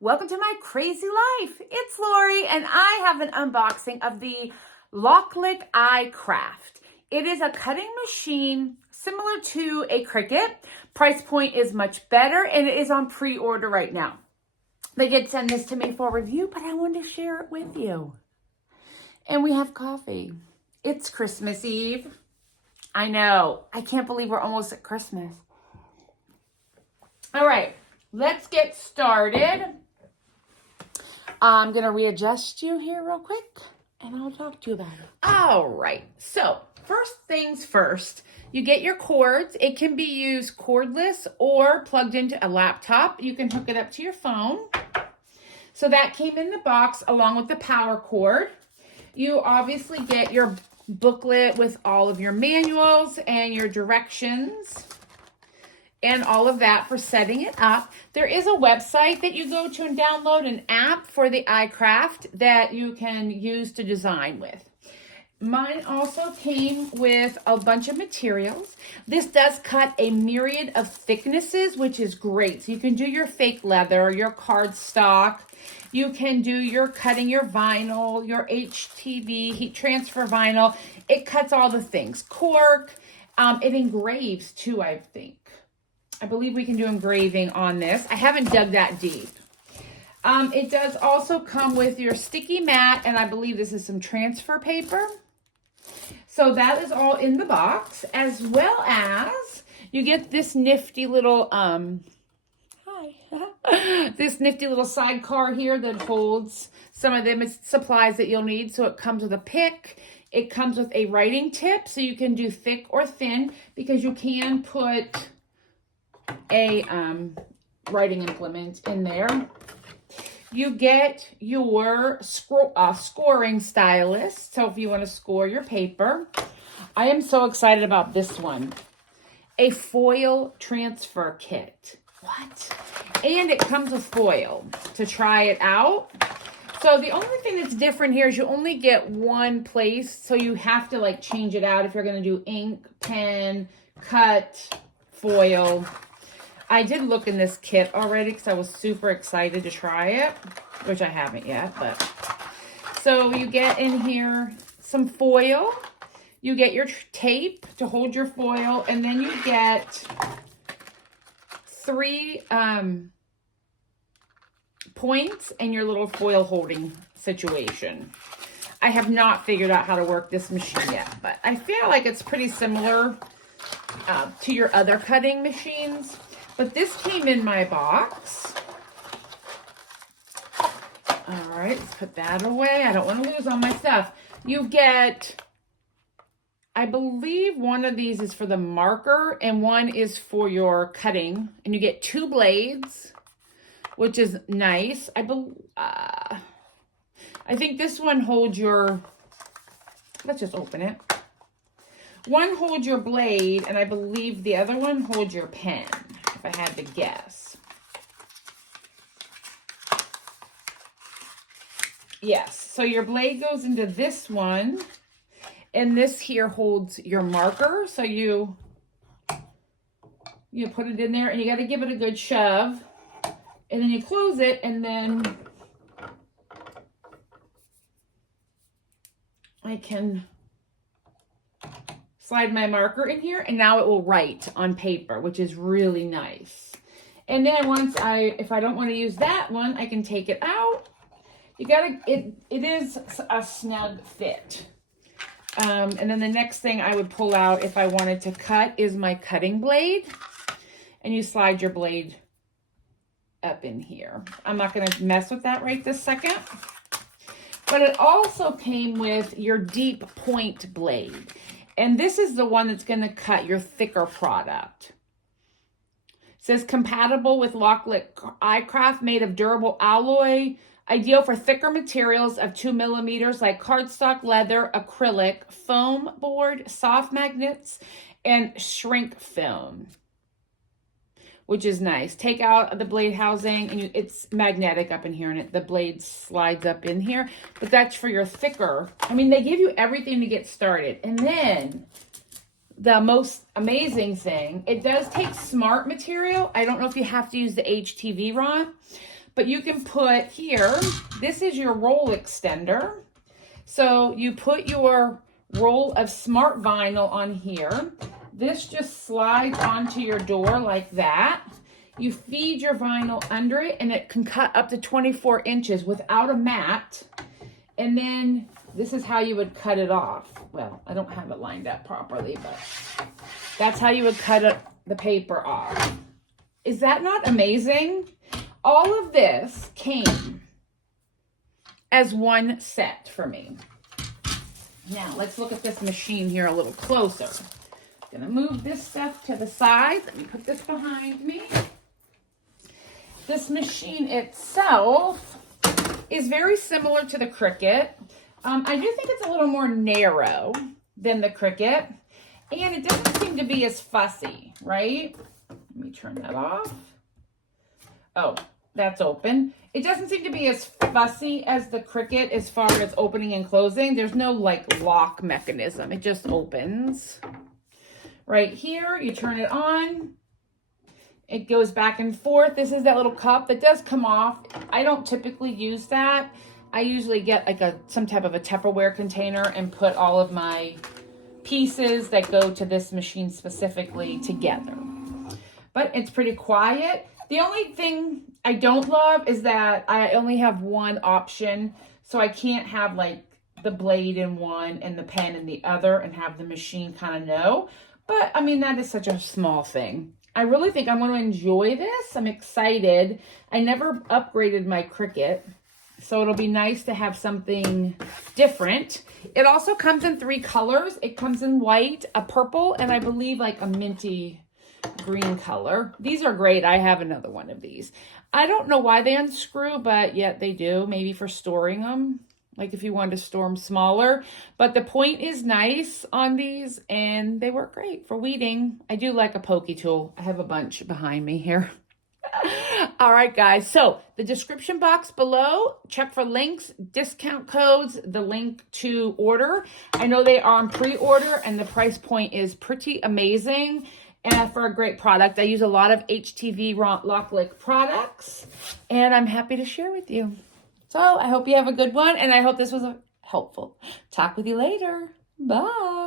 Welcome to my crazy life. It's Lori and I have an unboxing of the LOKLiK iCRAFT. It is a cutting machine similar to a Cricut. Price point is much better and it is on pre-order right now. They did send this to me for review, but I wanted to share it with you. And we have coffee. It's Christmas Eve. I know. I can't believe we're almost at Christmas. All right, let's get started. I'm going to readjust you here real quick, and I'll talk to you about it. All right, so first things first, you get your cords. It can be used cordless or plugged into a laptop. You can hook it up to your phone. So that came in the box along with the power cord. You obviously get your booklet with all of your manuals and your directions and all of that for setting it up. There is a website that you go to and download an app for the iCRAFT that you can use to design with. Mine also came with a bunch of materials. This does cut a myriad of thicknesses, which is great. So you can do your fake leather, your cardstock. You can do your cutting your vinyl, your HTV, heat transfer vinyl. It cuts all the things. Cork. It engraves too, I think. I believe we can do engraving on this. I haven't dug that deep. It does also come with your sticky mat, and I believe this is some transfer paper. So that is all in the box, as well as you get this nifty little, this nifty little sidecar here that holds some of the supplies that you'll need. So it comes with a pick. It comes with a writing tip, so you can do thick or thin, because you can put a writing implement in there. You get your scoring stylus, so if you want to score your paper. I am so excited about this one. A foil transfer kit. What? And it comes with foil to try it out. So the only thing that's different here is you only get one place, so you have to like change it out if you're going to do ink, pen, cut, foil. I did look in this kit already because I was super excited to try it, which I haven't yet, but. So you get in here some foil. You get your tape to hold your foil, and then you get 3 points and your little foil holding situation. I have not figured out how to work this machine yet, but I feel like it's pretty similar to your other cutting machines. But this came in my box. All right, let's put that away. I don't want to lose all my stuff. You get, I believe one of these is for the marker and one is for your cutting. And you get 2 blades, which is nice. I think this one holds your, let's just open it. One holds your blade, and I believe the other one holds your pen, if I had to guess. Yes, so your blade goes into this one, and this here holds your marker. So you put it in there, and you got to give it a good shove, and then you close it, and then I can slide my marker in here, and now it will write on paper, which is really nice. And then if I don't want to use that one, I can take it out. It is a snug fit. And then the next thing I would pull out if I wanted to cut is my cutting blade. And you slide your blade up in here. I'm not going to mess with that right this second. But it also came with your deep point blade. And this is the one that's going to cut your thicker product. It says compatible with LOKLiK iCRAFT, made of durable alloy, ideal for thicker materials of 2 millimeters like cardstock, leather, acrylic, foam board, soft magnets, and shrink film, which is nice. Take out the blade housing, and it's magnetic up in here, and the blade slides up in here. But that's for your thicker. I mean, they give you everything to get started. And then the most amazing thing, it does take smart material. I don't know if you have to use the HTV rod, but you can put here, this is your roll extender. So you put your roll of smart vinyl on here. This just slides onto your door like that. You feed your vinyl under it, and it can cut up to 24 inches without a mat. And then this is how you would cut it off. Well, I don't have it lined up properly, but that's how you would cut the paper off. Is that not amazing? All of this came as one set for me. Now, let's look at this machine here a little closer. I'm gonna move this stuff to the side. Let me put this behind me. This machine itself is very similar to the Cricut. I do think it's a little more narrow than the Cricut, and it doesn't seem to be as fussy, right? Let me turn that off. Oh, that's open. It doesn't seem to be as fussy as the Cricut as far as opening and closing. There's no like lock mechanism. It just opens. Right here, you turn it on. It goes back and forth. This is that little cup that does come off. I don't typically use that. I usually get like some type of a Tupperware container and put all of my pieces that go to this machine specifically together. But it's pretty quiet. The only thing I don't love is that I only have one option. So I can't have like the blade in one and the pen in the other and have the machine kind of know. But I mean, that is such a small thing. I really think I'm going to enjoy this. I'm excited. I never upgraded my Cricut, so it'll be nice to have something different. It also comes in 3 colors. It comes in white, a purple, and I believe like a minty green color. These are great. I have another one of these. I don't know why they unscrew, but yet they do. Maybe for storing them. Like if you wanted to store them smaller. But the point is nice on these, and they work great for weeding. I do like a pokey tool. I have a bunch behind me here. All right, guys. So the description box below, check for links, discount codes, the link to order. I know they are on pre-order, and the price point is pretty amazing. And for a great product, I use a lot of HTV LOKLiK products, and I'm happy to share with you. So I hope you have a good one, and I hope this was helpful. Talk with you later. Bye.